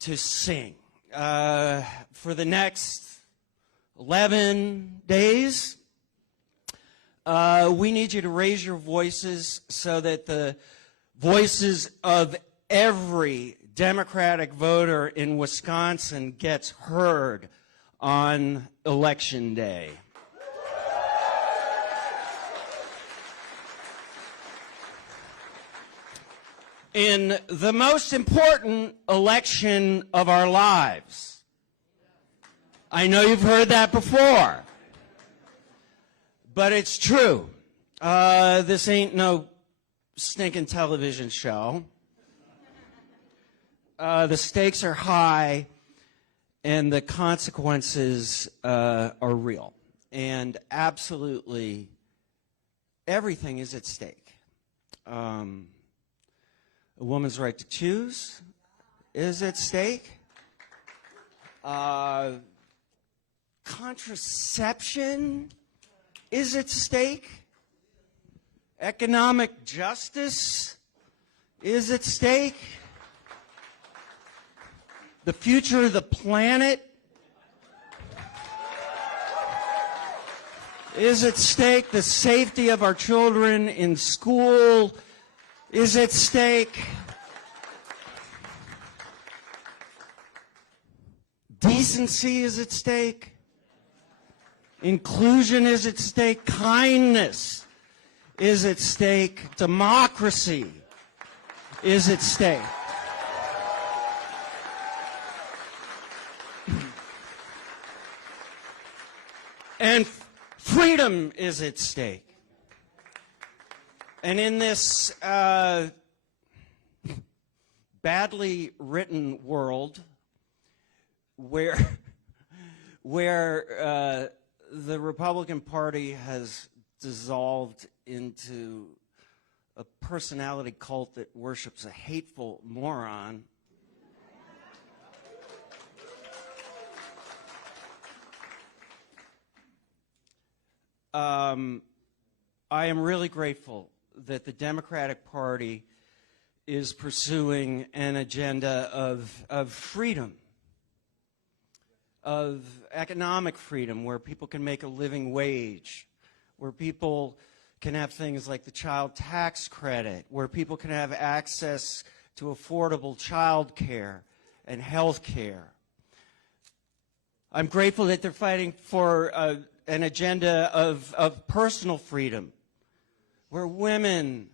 to sing. For the next 11 days, we need you to raise your voices so that the voices of every Democratic voter in Wisconsin gets heard on Election Day. In the most important election of our lives. I know you've heard that before, but it's true. This ain't no stinking television show. The stakes are high, and the consequences are real. And absolutely everything is at stake. A woman's right to choose is at stake. Contraception is at stake. Economic justice is at stake. The future of the planet is at stake. The safety of our children in school is at stake. Decency is at stake. Inclusion is at stake. Kindness is at stake. Democracy is at stake. And freedom is at stake. And in this badly written world where the Republican Party has dissolved into a personality cult that worships a hateful moron, I am really grateful that the Democratic Party is pursuing an agenda of freedom, of economic freedom, where people can make a living wage, where people can have things like the child tax credit, where people can have access to affordable child care and health care. I'm grateful that they're fighting for an agenda of personal freedom, where women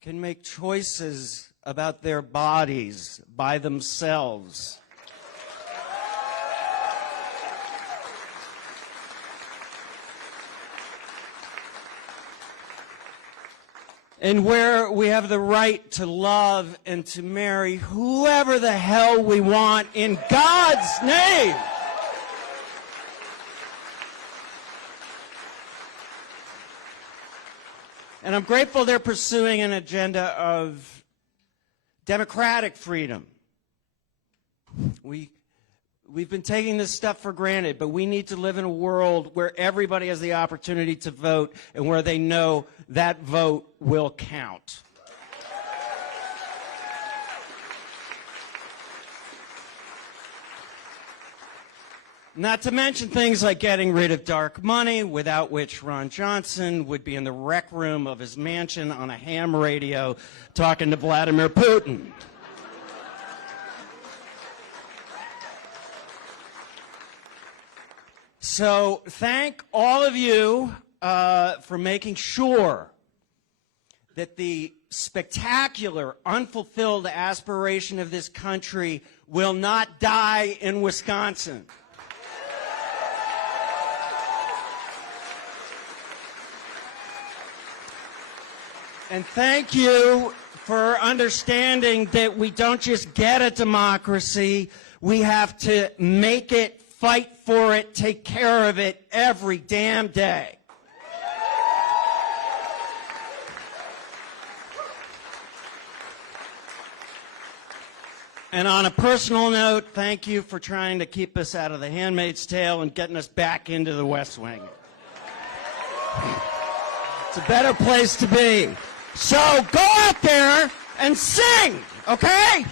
can make choices about their bodies by themselves. And where we have the right to love and to marry whoever the hell we want in God's name. And I'm grateful they're pursuing an agenda of democratic freedom. We've been taking this stuff for granted, but we need to live in a world where everybody has the opportunity to vote and where they know that vote will count. Not to mention things like getting rid of dark money, without which Ron Johnson would be in the rec room of his mansion on a ham radio talking to Vladimir Putin. So thank all of you for making sure that the spectacular, unfulfilled aspiration of this country will not die in Wisconsin. And thank you for understanding that we don't just get a democracy, we have to make it, fight for it, take care of it every damn day. And on a personal note, thank you for trying to keep us out of The Handmaid's Tale and getting us back into the West Wing. It's a better place to be. So go out there and sing, okay?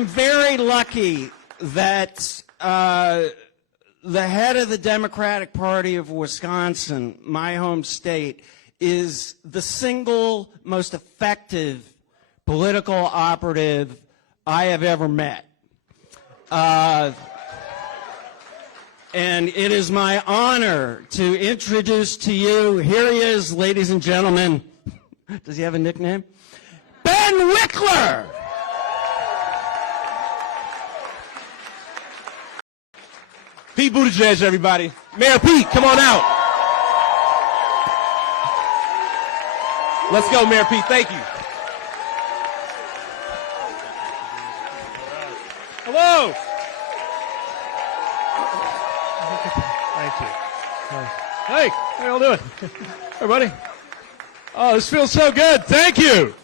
I'm very lucky that the head of the Democratic Party of Wisconsin, my home state, is the single most effective political operative I have ever met. And it is my honor to introduce to you, here he is, ladies and gentlemen. Does he have a nickname? Ben Wickler! Pete Buttigieg, everybody. Mayor Pete, come on out. Let's go, Mayor Pete. Thank you. Hello. Thank you. Hey, how y'all doing? Everybody? Oh, this feels so good. Thank you.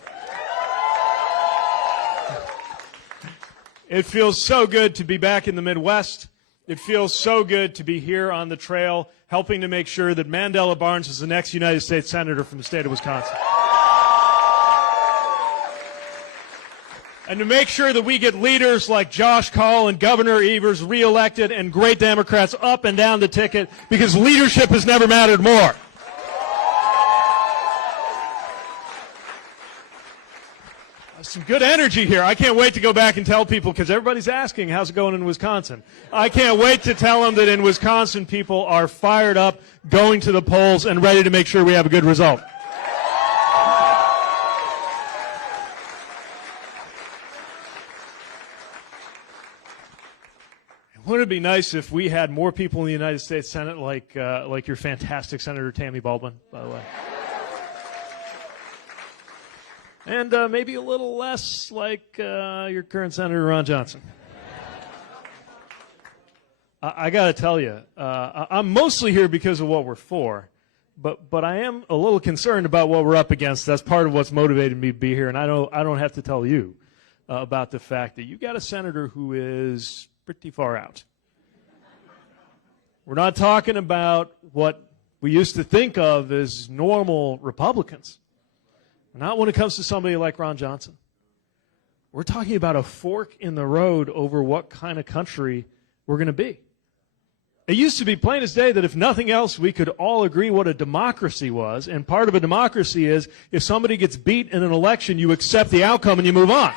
It feels so good to be back in the Midwest. It feels so good to be here on the trail, helping to make sure that Mandela Barnes is the next United States Senator from the state of Wisconsin. And to make sure that we get leaders like Josh Kaul and Governor Evers reelected and great Democrats up and down the ticket, because leadership has never mattered more. Some good energy here. I can't wait to go back and tell people, because everybody's asking, how's it going in Wisconsin? I can't wait to tell them that in Wisconsin, people are fired up, going to the polls, and ready to make sure we have a good result. Wouldn't it be nice if we had more people in the United States Senate like your fantastic Senator Tammy Baldwin, by the way? And maybe a little less like your current Senator Ron Johnson. I got to tell you, I'm mostly here because of what we're for, but I am a little concerned about what we're up against. That's part of what's motivated me to be here, and I don't have to tell you about the fact that you got a senator who is pretty far out. We're not talking about what we used to think of as normal Republicans. Not when it comes to somebody like Ron Johnson. We're talking about a fork in the road over what kind of country we're going to be. It used to be plain as day that if nothing else, we could all agree what a democracy was. And part of a democracy is if somebody gets beat in an election, you accept the outcome and you move on.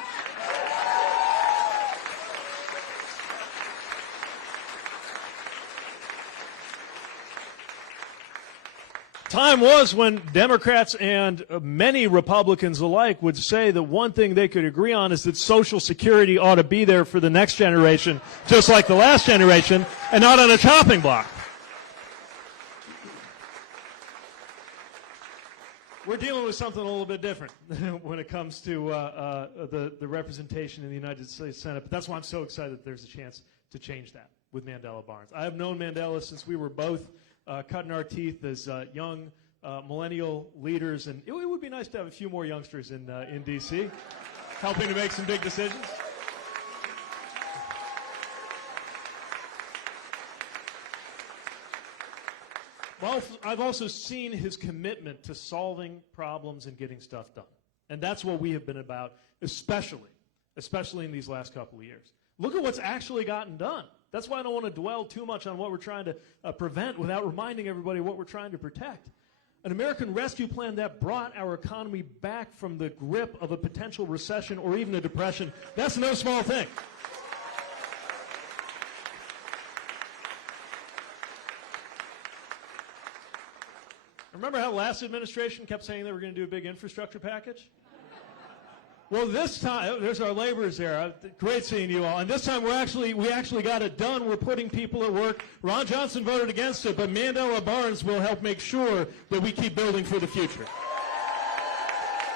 Time was when Democrats and many Republicans alike would say that one thing they could agree on is that Social Security ought to be there for the next generation, just like the last generation, and not on a chopping block. We're dealing with something a little bit different when it comes to the representation in the United States Senate, but that's why I'm so excited that there's a chance to change that with Mandela Barnes. I have known Mandela since we were both cutting our teeth as young millennial leaders, and it would be nice to have a few more youngsters in D.C. helping to make some big decisions. Well, I've also seen his commitment to solving problems and getting stuff done, and that's what we have been about, especially in these last couple of years. Look at what's actually gotten done. That's why I don't want to dwell too much on what we're trying to prevent without reminding everybody what we're trying to protect. An American rescue plan that brought our economy back from the grip of a potential recession or even a depression. That's no small thing. Remember how last administration kept saying they were going to do a big infrastructure package? Well, this time, there's our laborers there. Great seeing you all. And this time, we actually got it done. We're putting people at work. Ron Johnson voted against it, but Mandela Barnes will help make sure that we keep building for the future.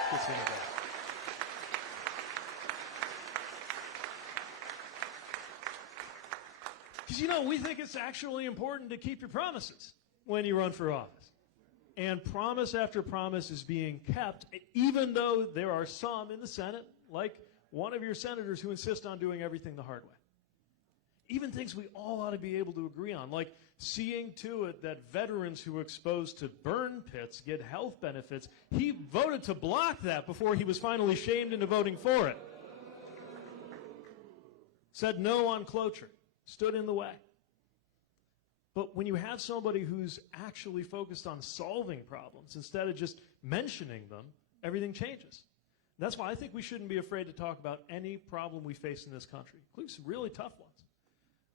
Good seeing you guys. Because, we think it's actually important to keep your promises when you run for office. And promise after promise is being kept, even though there are some in the Senate, like one of your senators, who insist on doing everything the hard way. Even things we all ought to be able to agree on, like seeing to it that veterans who were exposed to burn pits get health benefits. He voted to block that before he was finally shamed into voting for it. said no on cloture, stood in the way. But when you have somebody who's actually focused on solving problems instead of just mentioning them, everything changes. That's why I think we shouldn't be afraid to talk about any problem we face in this country, including some really tough ones,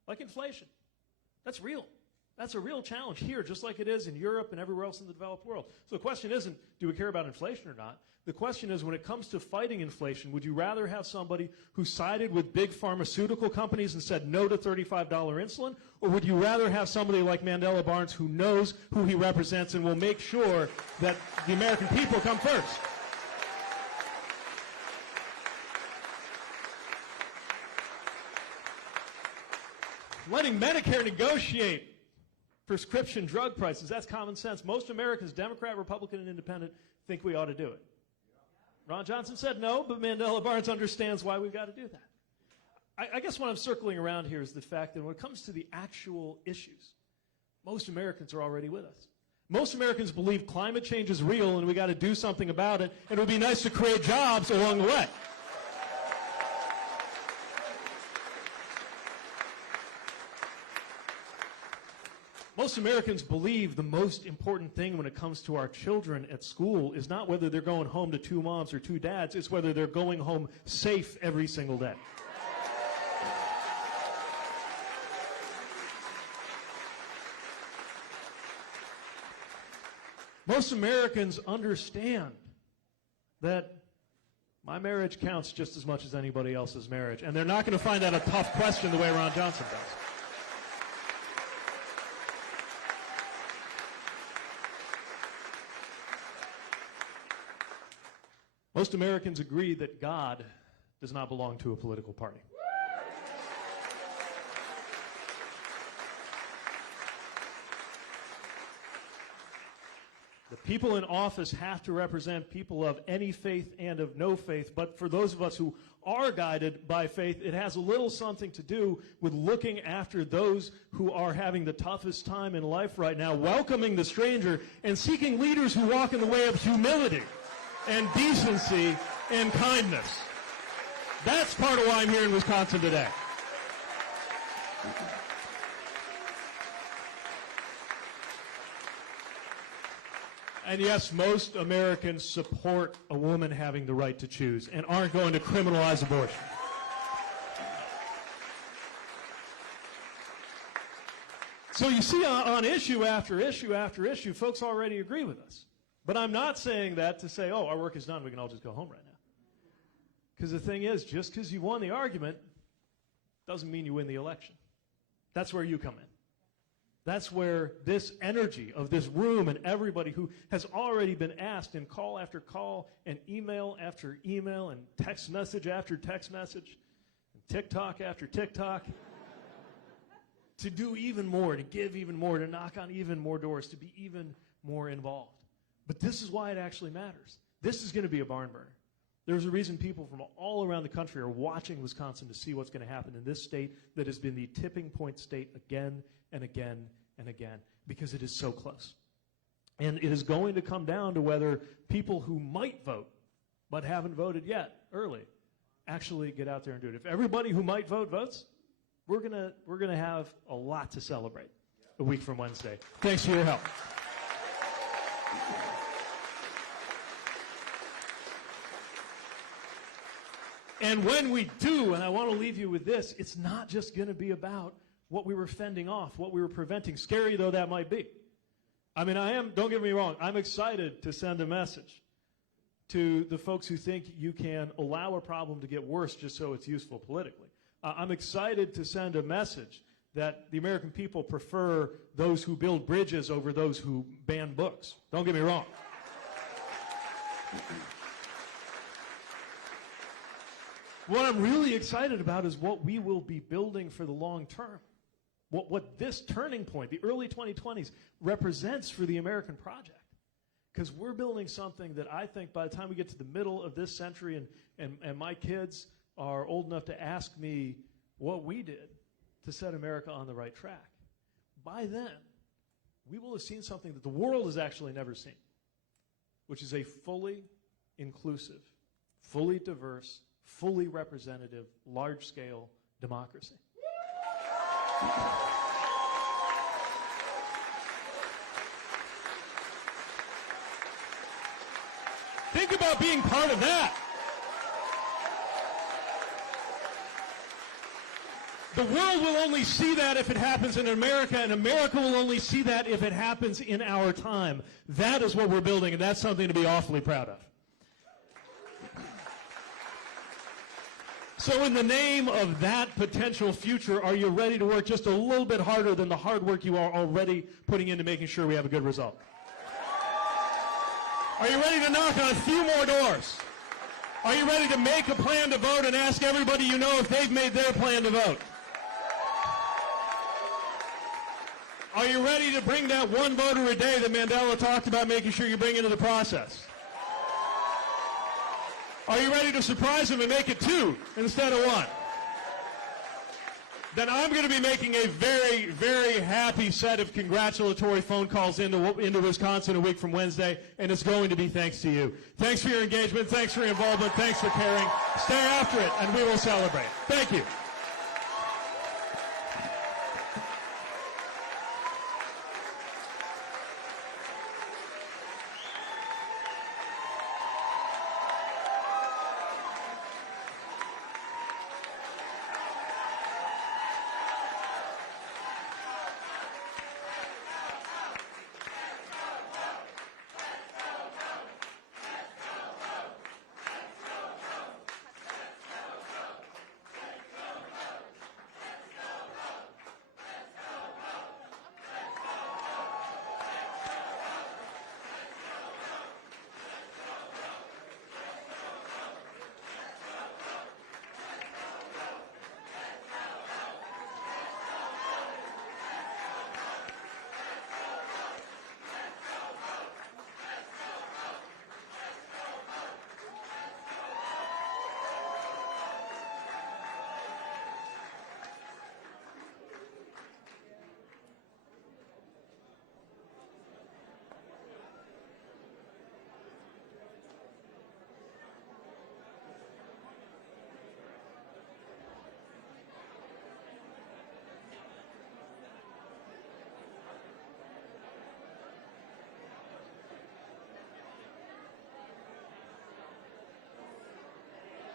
like inflation. That's real. That's a real challenge here, just like it is in Europe and everywhere else in the developed world. So the question isn't, do we care about inflation or not? The question is, when it comes to fighting inflation, would you rather have somebody who sided with big pharmaceutical companies and said no to $35 insulin, or would you rather have somebody like Mandela Barnes who knows who he represents and will make sure that the American people come first? Letting Medicare negotiate prescription drug prices, that's common sense. Most Americans, Democrat, Republican, and Independent, think we ought to do it. Ron Johnson said no, but Mandela Barnes understands why we've got to do that. I guess what I'm circling around here is the fact that when it comes to the actual issues, most Americans are already with us. Most Americans believe climate change is real and we got to do something about it, and it would be nice to create jobs along the way. Most Americans believe the most important thing when it comes to our children at school is not whether they're going home to two moms or two dads, it's whether they're going home safe every single day. Most Americans understand that my marriage counts just as much as anybody else's marriage, and they're not going to find that a tough question the way Ron Johnson does. Most Americans agree that God does not belong to a political party. The people in office have to represent people of any faith and of no faith, but for those of us who are guided by faith, it has a little something to do with looking after those who are having the toughest time in life right now, welcoming the stranger, and seeking leaders who walk in the way of humility and decency and kindness. That's part of why I'm here in Wisconsin today. And yes, most Americans support a woman having the right to choose and aren't going to criminalize abortion. So you see, on issue after issue after issue, folks already agree with us. But I'm not saying that to say, oh, our work is done, we can all just go home right now. Because the thing is, just because you won the argument doesn't mean you win the election. That's where you come in. That's where this energy of this room and everybody who has already been asked in call after call and email after email and text message after text message and TikTok after TikTok to do even more, to give even more, to knock on even more doors, to be even more involved. But this is why it actually matters. This is going to be a barn burner. There's a reason people from all around the country are watching Wisconsin to see what's going to happen in this state that has been the tipping point state again and again and again, because it is so close. And it is going to come down to whether people who might vote but haven't voted yet early actually get out there and do it. If everybody who might vote votes, we're gonna have a lot to celebrate a week from Wednesday. Thanks for your help. And when we do, and I want to leave you with this, it's not just going to be about what we were fending off, what we were preventing, scary though that might be. I mean, don't get me wrong, I'm excited to send a message to the folks who think you can allow a problem to get worse just so it's useful politically. I'm excited to send a message that the American people prefer those who build bridges over those who ban books. Don't get me wrong. What I'm really excited about is what we will be building for the long term. What this turning point, the early 2020s, represents for the American project. Because we're building something that I think by the time we get to the middle of this century and my kids are old enough to ask me what we did to set America on the right track, by then we will have seen something that the world has actually never seen, which is a fully inclusive, fully diverse, fully representative, large-scale democracy. Think about being part of that. The world will only see that if it happens in America, and America will only see that if it happens in our time. That is what we're building, and that's something to be awfully proud of. So in the name of that potential future, are you ready to work just a little bit harder than the hard work you are already putting into making sure we have a good result? Are you ready to knock on a few more doors? Are you ready to make a plan to vote and ask everybody you know if they've made their plan to vote? Are you ready to bring that one voter a day that Mandela talked about making sure you bring into the process? Are you ready to surprise them and make it 2 instead of 1? Then I'm going to be making a very, very happy set of congratulatory phone calls into Wisconsin a week from Wednesday, and it's going to be thanks to you. Thanks for your engagement. Thanks for your involvement. Thanks for caring. Stay after it, and we will celebrate. Thank you.